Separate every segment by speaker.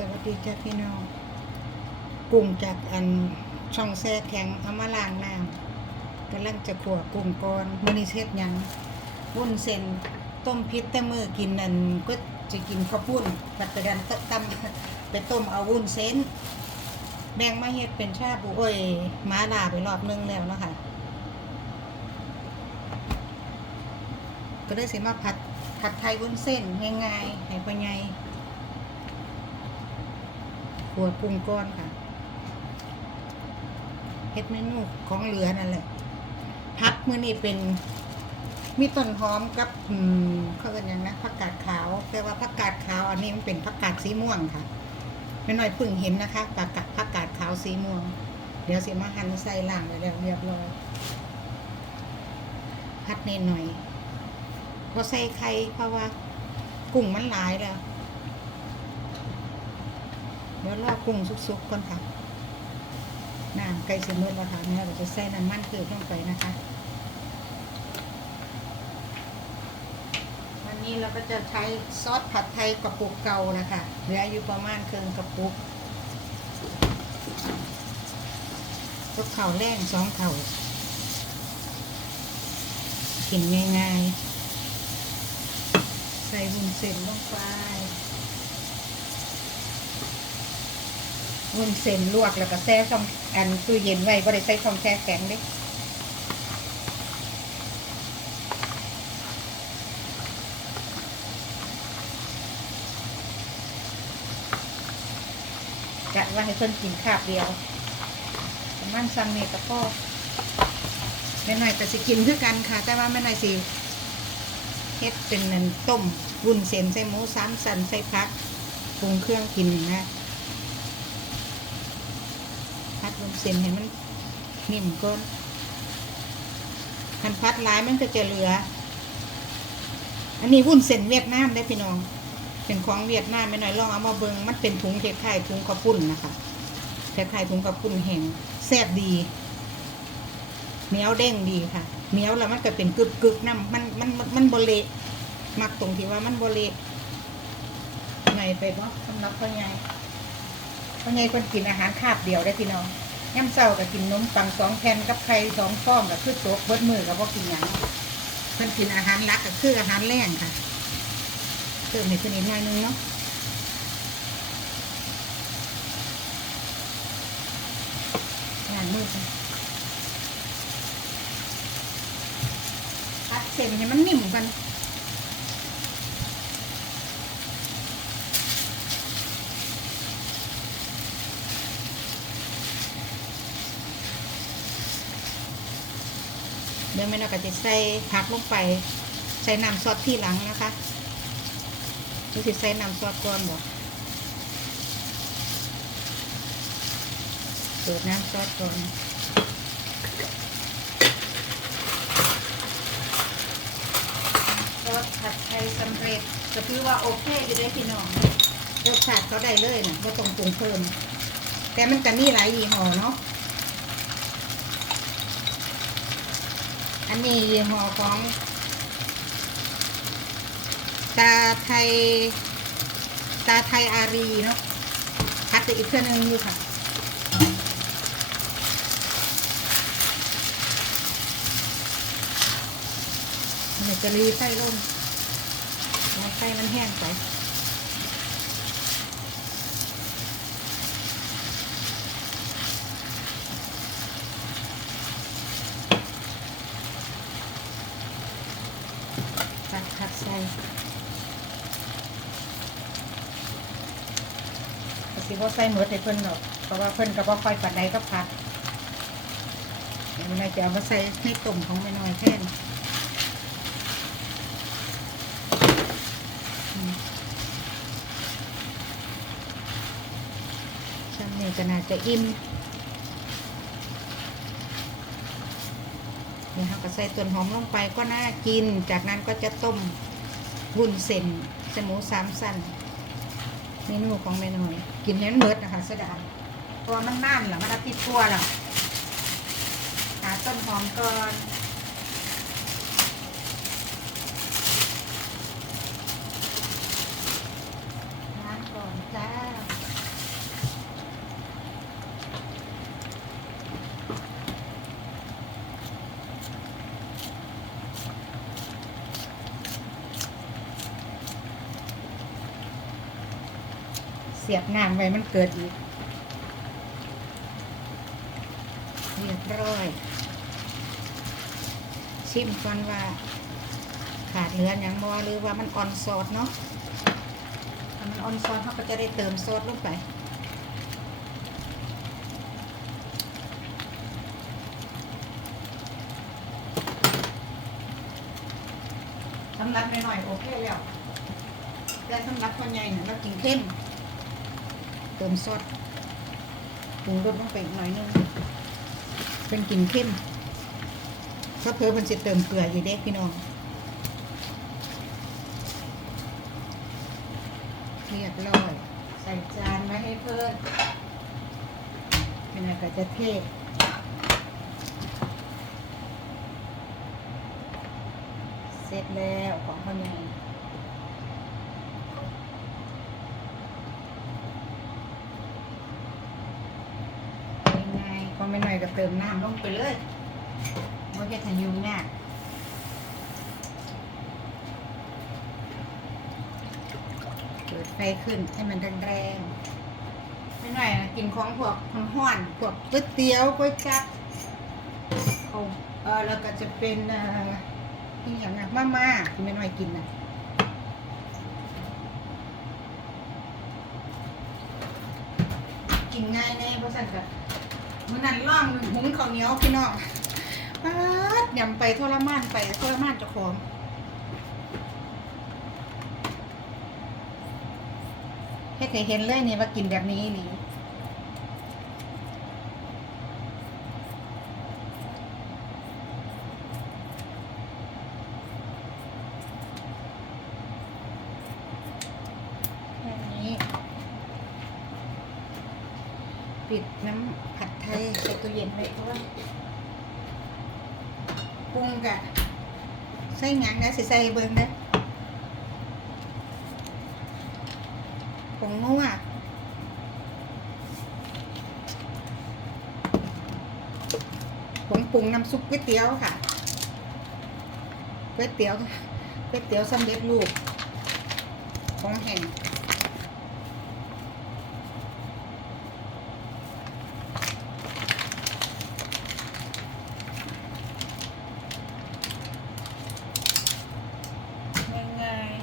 Speaker 1: สวัสดีจ้าพี่น้องกุ้งจากอันช่องแซ่แข็งเอามาล้างน้ำกำลังจะขัวกุ้งก่อนมื้อนี้เฮ็ดหยังวุ้นเส้นต้มพิษแต่มือกินอันก็จะกินข้าวปุ้นปัดไปดันตตำไปต้มเอาวุ้นเส้น แบ่งมาเฮ็ดเป็นชาบูโอ้ยมาด่าไปรอบนึงแล้วนะคะก็เลยสิมาผัดผัดไทยวุ้นเส้นง่ายๆให้พ่อใหญ่ ขัวปรุงก้อนค่ะเฮ็ดเมนูของเหลือนั่นแหละพักมื้อนี้เป็นมีต้นหอมกับอืมเขาเรียกยังนะผักกาดขาวแต่ว่าผักกาดขาว อันนี้มันเป็นผักกาดสีม่วงค่ะไม่น้อยพิ่งเห็นนะคะผักกาดผักกาดขาวสีม่วง เดี๋ยวเสิมาหั่นใส่ล่างไว้แล้วเรียบร้อยพัดเนหน่อยพอใส่ไข่เพราะว่ากุ้งมันหลายแล้ว ดี๋ยวรอกุ้งสุกๆก่อนค่ะน้ำไก่เสียมดแล้วค่ะเนี่ยเราจะใส่น้ำมันเกลือลงไปนะคะวันนี้เราก็จะใช้ซอสผัดไทยกระปุกเก่านะคะเหลืออยู่ประมาณเครึ่งกระปุกพวกเข่าแรงสองเข่ากินง่ายๆใส่วุ้นเส้นลงไป วุ้นเส้นลวกแล้วก็แช่ช่องอันตู้เย็นไว้บ่ได้ใส่ช่องแช่แข็งเด้กะว่าให้เพิ่นกินคาบเดียวประมาณซัมเมตรก็แม่หน่อยแต่สิกินคือกันค่ะ แต่ว่าแม่หน่อยสิเฮ็ดเป็นนั่นต้มวุ้นเส้นใส่หมูสามสันใส่ผักปรุงเครื่องกินนะ พัดลง เส้นให้มันนิ่มก่อนคันพัดหลายมันก็จะเหลือ อันนี้วุ้นเส้นเวียดนามได้พี่น้อง เป็นของเวียดนามไม่น้อยลองเอามาเบิงมันเป็นถุงคล้ายถุงข้าวปุ้นนะคะคล้ายถุงข้าวปุ้นแห้งแซ่บดีเหนียวเด้งดีค่ะเหนียวแล้วมันก็เป็นกึกกึกๆน้ำมันมันมันมันโบเละมักตรงที่ว่ามันโบเละไงไปเนาะสำหรับพ่อใหญ่เพราะไงคนกินอาหารคาบเดียวได้พี่น้อง ย่ำเศร้าก็กินนมปังสองแผ่นกับไข่สองฟองกับคือโต๊ะเบิดมือกับว่ากินหยังเพิ่นกินอาหารหลักก็คืออาหารแรงค่ะเติมให้เพิ่นอีกหน่อยนึงเนาะงานมือค่ะพัดเส้นให้มันนิ่มกัน เดี๋ยวแม่เราก็จะใส่ผักลงไป ใส่น้ำซอสที่หลังนะคะนี่สิใส่น้ำซอสก่อนบอกเปิดน้ำซอสก่อนซอสผัดไทยสำเร็จก็ถือว่าโอเคอยู่ได้อพี่น้องรสชาติเขาได้เลยนะไม่ต้องปรุงเพิ่ม แต่มันจะมีหลายยี่ห้อเนาะ นนี้ยี่ห้อของตาไทย ตาไทยอารีเนาะคัดอีกเครื่องหนึงอยู่ค่ะเดี๋ยวจะรีไส้ลงแล้วไส้มันแห้งไป ตัดผักใส่ ก็สิว่าใส่หมือให้เพิ่นหรอกเพราะว่าเพิ่นก็บ่ค่อยปันใดก็ผัดเดี๋ยวแม่จะเอามาใส่ในตุ่มของแม่น้อยแทนอืมฉันนี่ก็น่าจะอิ่มเดี๋ยเราก็ใส่ต้นหอมลงไปก็น่ากิน จากนั้นก็จะต้มวุ้นเส้นใส่หมูสามสั้น เมนูของแม่น้อยกินแห้มันเบิดนะคะเสดายเพราะว่ามันน่นหรอมันอาทิตย์ตัวหรอหาต้นหอมก่อนล้างก่อนจ้า สียบน้ำไว้มันเกิดอีกเรียบร้อย ชิมก่อนว่า ขาดเหลืออย่างบ่หรือว่ามันอ่อนซอสเนาะถ้ามันอ่อนซอสเขาก็จะได้เติมซอสลงไปสำหรับหน่อยๆโอเคแล้วแต่สำหรับคนใหญ่เนี่ยเรากินเข้ม เติมซอสปรุงรสลงไปอีกหน่อยนึงเป็นกลิ่นเข้มถ้าเพิ่มมันจะเติมเกลืออยู่เด็กพี่น้องเรียบร้อยใส่จานไว้ให้เพิ่นเป็นอะไรก็จะเทเสร็จแล้วของพ่อใหญ่ง่ายๆพ อไม่หน่อยก็เติมน้ำลงไปเลยไม่ใช่ทายุ่งยากเปิดไฟขึ้นให้มันแรงๆไม่หน่อยนะกินของพวกห้อนพวกก๋วยเตี๋ยวก๋วยจั๊บเขาเออแล้วก็จะเป็นอ่อนี่อย่างนะมาม่าที่ไม่น้อยกินนะกินง่ายแน่เพราะฉันก็ มื่อนั้นล่องหุงข้าวเหนียวพี่น้องปัดยำไปทรมานไปทรมานจะของให้เคยเห็นเลยนี่ว่ากินแบบนี้นี่แค่นี้ ปิดน้ำผัดไทยใส่ตู้เย็นไว้ด้วยปรุงกะใส่หยังนะสิใส่เบิ่งนะผงนัวผงปรุงน้ำซุปก๋วยเตี๋ยวค่ะก๋วยเตี๋ยวก๋วยเตี๋ยวสำเร็จรูปของแห่งายๆ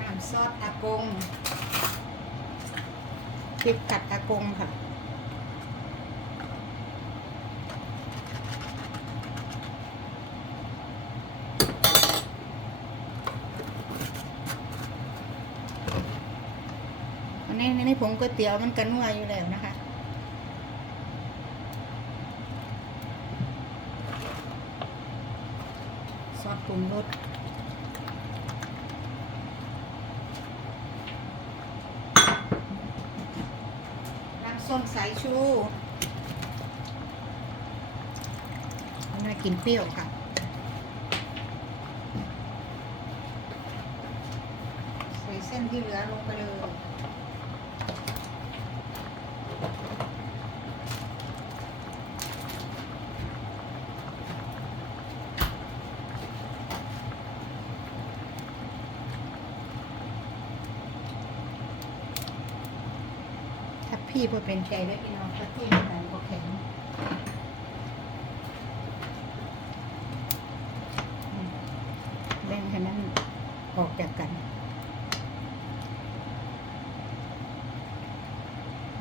Speaker 1: น้ำ ซอสอากงพริกกัดอากงค่ะอันนี้ในผงก๋วยเตี๋ยวมันกันนัวอยู่แล้วนะคะซอสปรุงรส ส้มสายชูน่ากินเปรี้ยวค่ะ ใส่เส้นที่เหลือลงไปเลย ถ้าพี่พอเป็นใจได้พี่น้องถ้าพี่ไม่ไหนก็แข็งอืมแบ่งให้มันออกจากกัน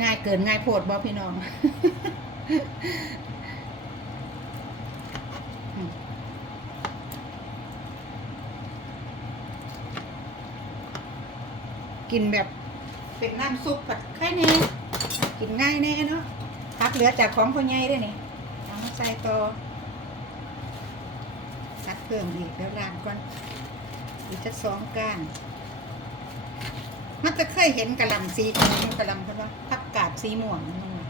Speaker 1: ง่ายเกินง่ายโพดบ่พี่น้องกินแบบเป็นน้ำซุปผัดไข่เน่ กินง่ายแน่เนาะพักเหลือจากของพ่อใหญ่ด้วยนี่เอาใส่ต่อซัดเพิ่มอีกแล้วล้างก่อนอีกจะสองก้านมันจะเคยเห็นกระลำสีของกระลำเพราะว่าผักกาดสีม่วงนั่นน่ะ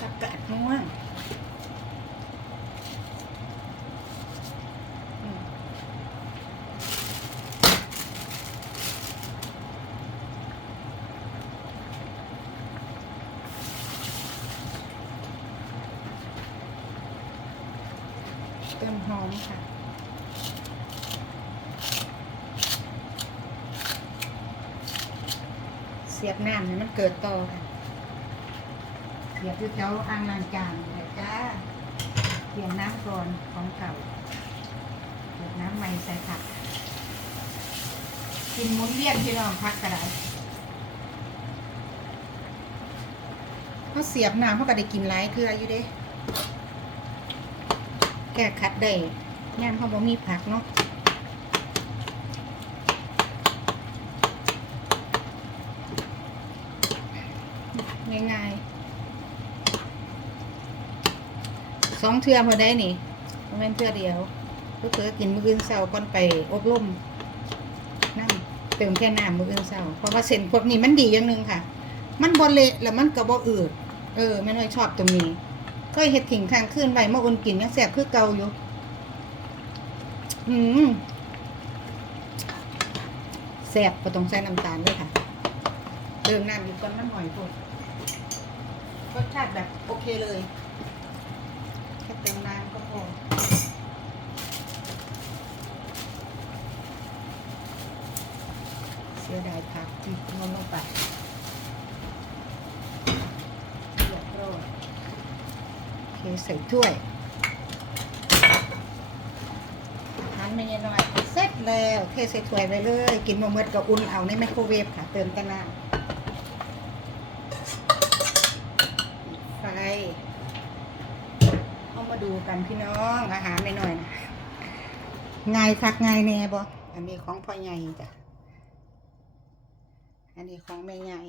Speaker 1: ผักกาดม่วง หอมค่ะ เสียบน้ำเนี่ยมันเกิดต่อค่ะ เสียบอยู่แถวอ่างล้างจานเลยจ้าเตรียมน้ำก่อนของเก่าเตรียมน้ำใหม่ใส่ผักกินมุนเวียนพี่น้องพักกระไดเขาเสียบน้ำเขาก็ได้กินหลายเกลืออยู่เด้ ก้ขัดได้ย่านเขาบ่มีผักเนาะง่ายๆสองเทือพอได้นี่บ่แม่นเทือเดียวก็เพื่อกินมื้ออื่นเช้าก่อนไปอบรมนั่นเติมแค่น้ำมื้ออื่นเช้าเพราะว่าเส้นพวกนี้มันดีอย่างหนึงค่ะ มันบ่เละแล้วมันก็บ่อืดเออแม่น้อยชอบตรงนี้ เคยเฮ็ดทิ้งข้างคืนไว้มาอุ่นกินยังแซ่บคือเกาอยู่ อืมแซ่บบ่ต้องใส่น้ำตาลเลยค่ะเติมน้ำอยู่ก่อนมันหน่อยโพดรสชาติแบบโอเคเลยแค่เติมน้ำก็พอเสียดายผักที่งมลงไปเรียบร้อยโอเค ใส่ถ้วยทานไม่เยอะหน่อยเสร็จแล้วเทใส่ถ้วยไปเลย กินมาเมื่อกับอุ่นเอาในไมโครเวฟค่ะ เติมต่น้ำไฟเอามาดูกันพี่น้องอาหารหน่อยนะง่ายคักง่ายแน่บ่อันนี้ของพ่อใหญ่จ้ะอันนี้ของแม่ใหญ่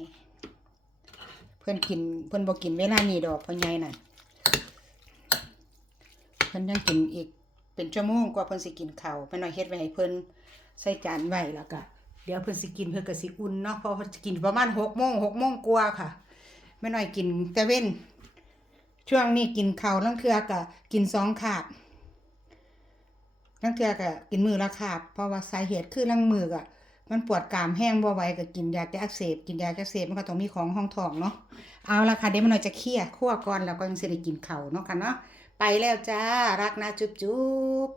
Speaker 1: เพิ่อนกินเพิ่อนบ่กินเวลานี้ดอกพ่อใหญ่น่ะ เพิ่นยังกินอีกเป็นชั่วโมงกว่าเพิ่นสิกินข้าวแม่น้อยเฮ็ดไว้ให้เพิ่นใส่จานไว้แล้วก็เดี๋ยวเพิ่นสิกินเพิ่นก็สิอุ่นเนาะเพราะเพิ่นกินประมาณ6โมง6โมงกว่าค่ะแม่น้อยกินแต่เว้นช่วงนี้กินข้าวลังเทือก็กินสองขาบลังเทือก็กินมือละขาบเพราะว่าสาเหตุคือลังมือก็มันปวดกรามแห้งบ่ไหวก็กินยาแก้อักเสบกินยาแก้อักเสบมันก็ต้องมีของห้องท้องเนาะเอาละค่ะเดี๋ยวแม่น้อยจะเคี่ยคั่วก่อนแล้วก็ยังสิได้กินข้าวเนาะค่ะเนาะ ไปแล้วจ้า รักนะจุ๊บจุ๊บ